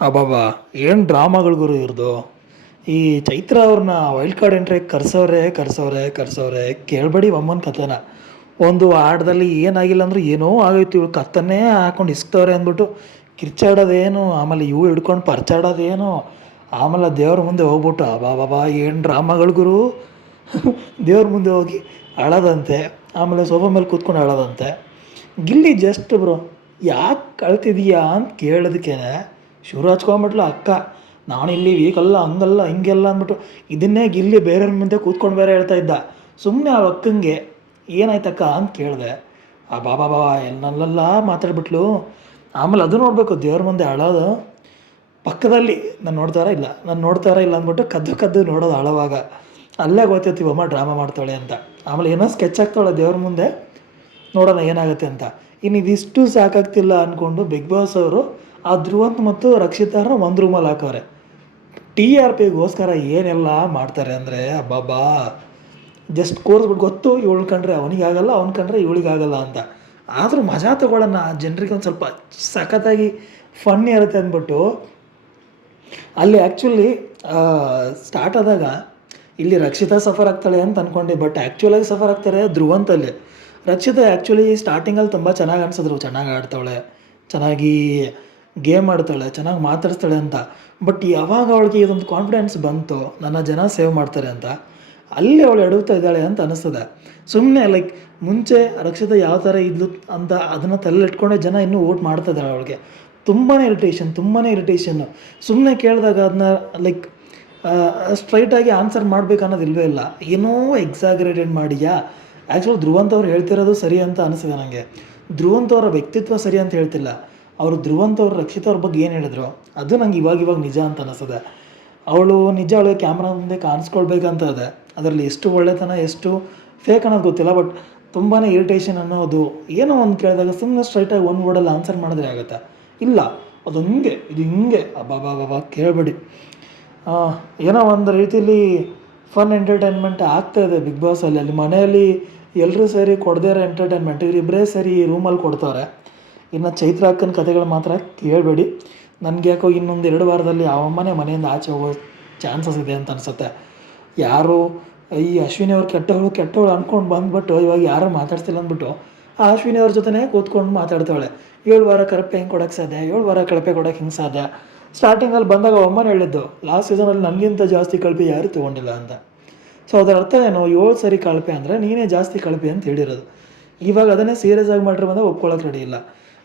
ಅಬ್ಬಬ್ಬಾ! ಏನು ಡ್ರಾಮಾಗಳು ಗುರು ಇವ್ರದು. ಈ ಚೈತ್ರ ಅವ್ರನ್ನ ವೈಲ್ಡ್ ಕಾರ್ಡ್ ಎಂಟ್ರಿಗೆ ಕರ್ಸವ್ರೆ ಕೇಳಬೇಡಿ ಅಮ್ಮನ ಕಥೆನ. ಒಂದು ಆಟದಲ್ಲಿ ಏನಾಗಿಲ್ಲ ಅಂದ್ರೂ ಏನೋ ಆಗೋಯ್ತು, ಇವ್ಳು ಕತ್ತನ್ನೇ ಹಾಕೊಂಡು ಇಸ್ಕ್ತವ್ರೆ ಅಂದ್ಬಿಟ್ಟು ಕಿರ್ಚಾಡೋದೇನು, ಆಮೇಲೆ ಇವು ಹಿಡ್ಕೊಂಡು ಪರ್ಚಾಡೋದೇನು, ಆಮೇಲೆ ದೇವ್ರ ಮುಂದೆ ಹೋಗ್ಬಿಟ್ಟು ಅಬ್ಬಬ್ಬಾ! ಏನು ಡ್ರಾಮಾಗಳು ಗುರು. ದೇವ್ರ ಮುಂದೆ ಹೋಗಿ ಅಳೋದಂತೆ, ಆಮೇಲೆ ಸೋಫಾ ಮೇಲೆ ಕೂತ್ಕೊಂಡು ಅಳೋದಂತೆ. ಗಿಲ್ಲಿ ಜಸ್ಟ್ ಬ್ರೋ, ಯಾಕೆ ಅಳ್ತಿದೀಯಾ ಅಂತ ಕೇಳೋದಕ್ಕೇನೆ ಶುರು ಹಚ್ಕೊಂಬಿಟ್ಲು ಅಕ್ಕ. ನಾನಿಲ್ಲಿ ವೀಕಲ್ಲ, ಹಂಗಲ್ಲ ಹಿಂಗೆಲ್ಲ ಅಂದ್ಬಿಟ್ಟು ಇದನ್ನೇ ಗಿಲ್ಲಿ ಬೇರೆಯವ್ರ ಮುಂದೆ ಕೂತ್ಕೊಂಡು ಬೇರೆ ಹೇಳ್ತಾ ಇದ್ದ. ಸುಮ್ಮನೆ ಆ ಅಕ್ಕಂಗೆ ಏನಾಯ್ತಕ್ಕ ಅಂತ ಕೇಳಿದೆ. ಆ ಬಾಬಾ ಎಲ್ಲೆಲ್ಲ ಮಾತಾಡ್ಬಿಟ್ಲು. ಆಮೇಲೆ ಅದು ನೋಡಬೇಕು, ದೇವ್ರ ಮುಂದೆ ಅಳೋದು ಪಕ್ಕದಲ್ಲಿ ನಾನು ನೋಡ್ತಾರ ಇಲ್ಲ ಅಂದ್ಬಿಟ್ಟು ಕದ್ದು ನೋಡೋದು ಅಳೋವಾಗ. ಅಲ್ಲೇ ಗೊತ್ತೈತಿ ಅಮ್ಮ ಡ್ರಾಮಾ ಮಾಡ್ತಾಳೆ ಅಂತ. ಆಮೇಲೆ ಏನೋ ಸ್ಕೆಚ್ ಆಗ್ತಾಳೆ ದೇವ್ರ ಮುಂದೆ, ನೋಡೋಣ ಏನಾಗುತ್ತೆ ಅಂತ. ಇನ್ನು ಇದಿಷ್ಟು ಸಾಕಾಗ್ತಿಲ್ಲ ಅಂದ್ಕೊಂಡು ಬಿಗ್ ಬಾಸ್ ಅವರು ಆ ಧ್ರುವಂತ್ ಮತ್ತು ರಕ್ಷಿತಾರ ಒಂದು ರೂಮಲ್ಲಿ ಹಾಕವ್ರೆ. TRPಗೋಸ್ಕರ ಏನೆಲ್ಲ ಮಾಡ್ತಾರೆ ಅಂದರೆ ಅಬ್ಬಬ್ಬಾ! ಜಸ್ಟ್ ಕೋರ್ಸ್ಬಿಟ್ಟು ಗೊತ್ತು ಇವಳು ಕಂಡ್ರೆ ಅವನಿಗಾಗಲ್ಲ, ಅವ್ನು ಕಂಡ್ರೆ ಇವಳಿಗಾಗಲ್ಲ ಅಂತ. ಆದರೂ ಮಜಾ ತಗೊಳ್ಳೋಣ, ಜನರಿಗೆ ಒಂದು ಸ್ವಲ್ಪ ಸಖತ್ತಾಗಿ ಫನ್ನಿ ಇರುತ್ತೆ ಅಂದ್ಬಿಟ್ಟು ಅಲ್ಲಿ ಆ್ಯಕ್ಚುಲಿ ಸ್ಟಾರ್ಟ್ ಆದಾಗ ಇಲ್ಲಿ ರಕ್ಷಿತಾ ಸಫರ್ ಆಗ್ತಾಳೆ ಅಂತ ಅಂದ್ಕೊಂಡೆ. ಬಟ್ ಆ್ಯಕ್ಚುಲಾಗಿ ಸಫರ್ ಆಗ್ತಾರೆ ಧ್ರುವಂತಲ್ಲಿ. ರಕ್ಷಿತಾ ಆ್ಯಕ್ಚುಲಿ ಸ್ಟಾರ್ಟಿಂಗಲ್ಲಿ ತುಂಬ ಚೆನ್ನಾಗಿ ಅನ್ಸಿದ್ರು, ಚೆನ್ನಾಗಿ ಆಡ್ತಾಳೆ, ಚೆನ್ನಾಗಿ ಗೇಮ್ ಆಡ್ತಾಳೆ, ಚೆನ್ನಾಗಿ ಮಾತಾಡಿಸ್ತಾಳೆ ಅಂತ. ಬಟ್ ಯಾವಾಗ ಅವಳಿಗೆ ಇದೊಂದು ಕಾನ್ಫಿಡೆನ್ಸ್ ಬಂತು ನನ್ನ ಜನ ಸೇವ್ ಮಾಡ್ತಾರೆ ಅಂತ, ಅಲ್ಲಿ ಅವಳು ಎಡುತ್ತಾ ಇದ್ದಾಳೆ ಅಂತ ಅನ್ನಿಸ್ತದೆ. ಸುಮ್ಮನೆ ಲೈಕ್ ಮುಂಚೆ ರಕ್ಷಿತಾ ಯಾವ ಥರ ಇದ್ಲು ಅಂತ ಅದನ್ನು ತಲೆಲಿಟ್ಕೊಂಡೆ ಜನ ಇನ್ನೂ ವೋಟ್ ಮಾಡ್ತಾ ಇದ್ದಾಳೆ ಅವಳಿಗೆ. ತುಂಬಾ ಇರಿಟೇಷನ್ನು. ಸುಮ್ಮನೆ ಕೇಳಿದಾಗ ಅದನ್ನ ಲೈಕ್ ಸ್ಟ್ರೈಟಾಗಿ ಆನ್ಸರ್ ಮಾಡಬೇಕು ಅನ್ನೋದು ಇಲ್ಲವೇ ಇಲ್ಲ, ಏನೋ ಎಕ್ಸಾಗ್ರೇಟೆಡ್ ಮಾಡಿಯಾ. ಆ್ಯಕ್ಚುಲಿ ಧ್ರುವಂತ್ ಅವ್ರು ಹೇಳ್ತಿರೋದು ಸರಿ ಅಂತ ಅನಿಸಿದೆ ನನಗೆ. ಧ್ರುವಂತ್ ಅವರ ವ್ಯಕ್ತಿತ್ವ ಸರಿ ಅಂತ ಹೇಳ್ತಿಲ್ಲ, ಅವರು ಧ್ರುವಂತ್ ಅವರು ರಕ್ಷಿತಾ ಅವ್ರ ಬಗ್ಗೆ ಏನು ಹೇಳಿದ್ರು ಅದು ನಂಗೆ ಇವಾಗ ನಿಜ ಅಂತ ಅನಿಸ್ತದೆ. ಅವಳು ನಿಜ, ಅವಳಿಗೆ ಕ್ಯಾಮ್ರಾ ಮುಂದೆ ಕಾಣಿಸ್ಕೊಳ್ಬೇಕಂತ ಇದೆ. ಅದರಲ್ಲಿ ಎಷ್ಟು ಒಳ್ಳೆತನ ಎಷ್ಟು ಫೇಕ್ ಅನ್ನೋದು ಗೊತ್ತಿಲ್ಲ. ಬಟ್ ತುಂಬಾ ಇರಿಟೇಷನ್ ಅನ್ನೋದು, ಏನೋ ಒಂದು ಕೇಳಿದಾಗ ಸುಮ್ಮನೆ ಸ್ಟ್ರೈಟಾಗಿ ಒಂದು ವರ್ಡಲ್ಲಿ ಆನ್ಸರ್ ಮಾಡಿದ್ರೆ ಆಗುತ್ತೆ. ಇಲ್ಲ, ಅದು ಹಿಂಗೆ ಇದು ಹಿಂಗೆ ಅಬ್ಬಾ ಕೇಳಬೇಡಿ. ಏನೋ ಒಂದು ರೀತಿಯಲ್ಲಿ ಫನ್ ಎಂಟರ್ಟೈನ್ಮೆಂಟ್ ಆಗ್ತಾಯಿದೆ ಬಿಗ್ ಬಾಸಲ್ಲಿ. ಅಲ್ಲಿ ಮನೆಯಲ್ಲಿ ಎಲ್ಲರೂ ಸೇರಿ ಕೊಡದೇ ಇರೋ ಎಂಟರ್ಟೈನ್ಮೆಂಟ್ ಇವರಿಬ್ಬರೇ ಸೇರಿ ರೂಮಲ್ಲಿ ಕೊಡ್ತಾರೆ. ಇನ್ನು ಚೈತ್ರ ಅಕ್ಕನ ಕಥೆಗಳು ಮಾತ್ರ ಕೇಳಬೇಡಿ. ನನಗೆ ಯಾಕೋ ಇನ್ನೊಂದು 2 ವಾರದಲ್ಲಿ ಅವಮ್ಮನೇ ಮನೆಯಿಂದ ಆಚೆ ಹೋಗೋ ಚಾನ್ಸಸ್ ಇದೆ ಅಂತ ಅನಿಸುತ್ತೆ. ಯಾರು ಈ ಅಶ್ವಿನಿ ಅವ್ರು ಕೆಟ್ಟವಳು ಅಂದ್ಕೊಂಡು ಬಂದ್ಬಿಟ್ಟು ಇವಾಗ ಯಾರೂ ಮಾತಾಡ್ತಿಲ್ಲ ಅಂದ್ಬಿಟ್ಟು ಆ ಅಶ್ವಿನಿ ಅವ್ರ ಜೊತೆನೇ ಕೂತ್ಕೊಂಡು ಮಾತಾಡ್ತಾಳೆ. 7 ವಾರ ಕಳಪೆ ಹೆಂಗೆ ಕೊಡೋಕ್ಕೆ ಸಾಧ್ಯ, 7 ವಾರ ಕಳಪೆ ಕೊಡೋಕ್ಕೆ ಹಿಂಗೆ ಸಾಧ್ಯ. ಸ್ಟಾರ್ಟಿಂಗಲ್ಲಿ ಬಂದಾಗ ಅಮ್ಮನ ಹೇಳಿದ್ದು ಲಾಸ್ಟ್ ಸೀಸನಲ್ಲಿ ನನಗಿಂತ ಜಾಸ್ತಿ ಕಳಪೆ ಯಾರೂ ತೊಗೊಂಡಿಲ್ಲ ಅಂತ. ಸೊ ಅದರ ಅರ್ಥ ಏನು, 7 ಸರಿ ಕಳಪೆ ಅಂದರೆ ನೀನೇ ಜಾಸ್ತಿ ಕಳಪೆ ಅಂತ ಹೇಳಿರೋದು. ಇವಾಗ ಅದನ್ನೇ ಸೀರಿಯಸ್ ಆಗಿ ಮಾಡ್ರೆ ಬಂದಾಗ ಒಪ್ಕೊಳ್ಳೋಕೆ ರೆಡಿ ಇಲ್ಲ.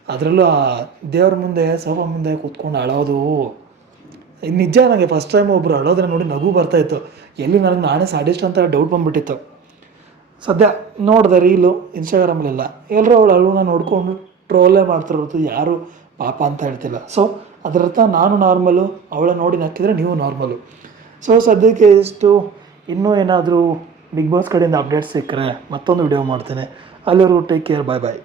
ಅದರಲ್ಲೂ ಆ ದೇವ್ರ ಮುಂದೆ ಸೋಫಾ ಮುಂದೆ ಕೂತ್ಕೊಂಡು ಅಳೋದು ನಿಜ. ನನಗೆ ಫಸ್ಟ್ ಟೈಮ್ ಒಬ್ಬರು ಅಳೋದ್ರೆ ನೋಡಿ ನಗು ಬರ್ತಾಯಿತ್ತು. ಎಲ್ಲಿ ನನಗೆ ನಾನೇ ಸಾಡಿಸ್ಟ್ ಅಂತ ಡೌಟ್ ಬಂದುಬಿಟ್ಟಿತ್ತು. ಸದ್ಯ ನೋಡಿದೆ ರೀಲು ಇನ್ಸ್ಟಾಗ್ರಾಮಲ್ಲೆಲ್ಲ ಎಲ್ಲರೂ ಅವಳು ಅಳುವನ್ನ ನೋಡಿಕೊಂಡು ಟ್ರೋಲೇ ಮಾಡ್ತಿರೋ ಹೊರತು ಯಾರು ಪಾಪ ಅಂತ ಹೇಳ್ತಿಲ್ಲ. ಸೊ ಅದರರ್ಥ ನಾನು ನಾರ್ಮಲು, ಅವಳ ನೋಡಿ ನಕ್ಕಿದ್ರೆ ನೀವು ನಾರ್ಮಲು. ಸೊ ಸದ್ಯಕ್ಕೆ ಇಷ್ಟು. ಇನ್ನೂ ಏನಾದರೂ ಬಿಗ್ ಬಾಸ್ ಕಡೆಯಿಂದ ಅಪ್ಡೇಟ್ಸ್ ಸಿಕ್ಕರೆ ಮತ್ತೊಂದು ವಿಡಿಯೋ ಮಾಡ್ತೇನೆ. ಅಲ್ಲಿವರೆಗೂ ಟೇಕ್ ಕೇರ್, ಬಾಯ್.